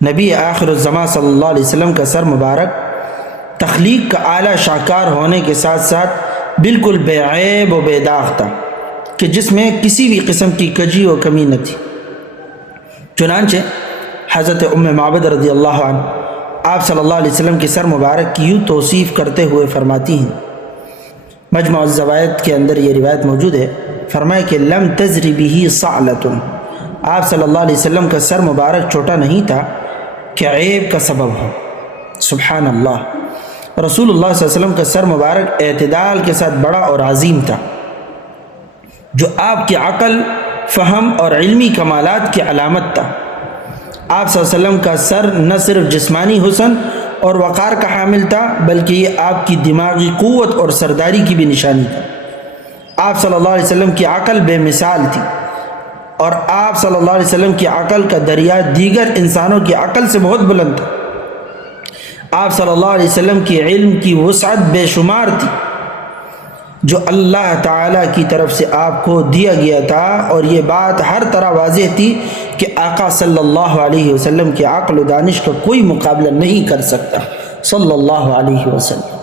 نبی آخر الزماں صلی اللہ علیہ وسلم کا سر مبارک تخلیق کا اعلیٰ شاہکار ہونے کے ساتھ ساتھ بالکل بے عیب و بے داغ تھا کہ جس میں کسی بھی قسم کی کجی و کمی نہ تھی۔ چنانچہ حضرت معبد رضی اللہ عنہ آپ صلی اللہ علیہ وسلم کے سر مبارک کی یوں توصیف کرتے ہوئے فرماتی ہیں، مجمع الزوائد کے اندر یہ روایت موجود ہے، فرمایا کہ لم تزر بہ صعلۃ، آپ صلی اللہ علیہ وسلم کا سر مبارک چھوٹا نہیں تھا کہ عیب کا سبب ہو۔ سبحان اللہ، رسول اللہ صلی اللہ علیہ وسلم کا سر مبارک اعتدال کے ساتھ بڑا اور عظیم تھا، جو آپ کی عقل، فہم اور علمی کمالات کی علامت تھا۔ آپ صلی اللہ علیہ وسلم کا سر نہ صرف جسمانی حسن اور وقار کا حامل تھا، بلکہ یہ آپ کی دماغی قوت اور سرداری کی بھی نشانی تھا۔ آپ صلی اللہ علیہ وسلم کی عقل بے مثال تھی، اور آپ صلی اللہ علیہ وسلم کی عقل کا دریا دیگر انسانوں کی عقل سے بہت بلند تھا۔ آپ صلی اللہ علیہ وسلم کی علم کی وسعت بے شمار تھی، جو اللہ تعالیٰ کی طرف سے آپ کو دیا گیا تھا، اور یہ بات ہر طرح واضح تھی کہ آقا صلی اللہ علیہ وسلم کی عقل و دانش کا کوئی مقابلہ نہیں کر سکتا صلی اللہ علیہ وسلم۔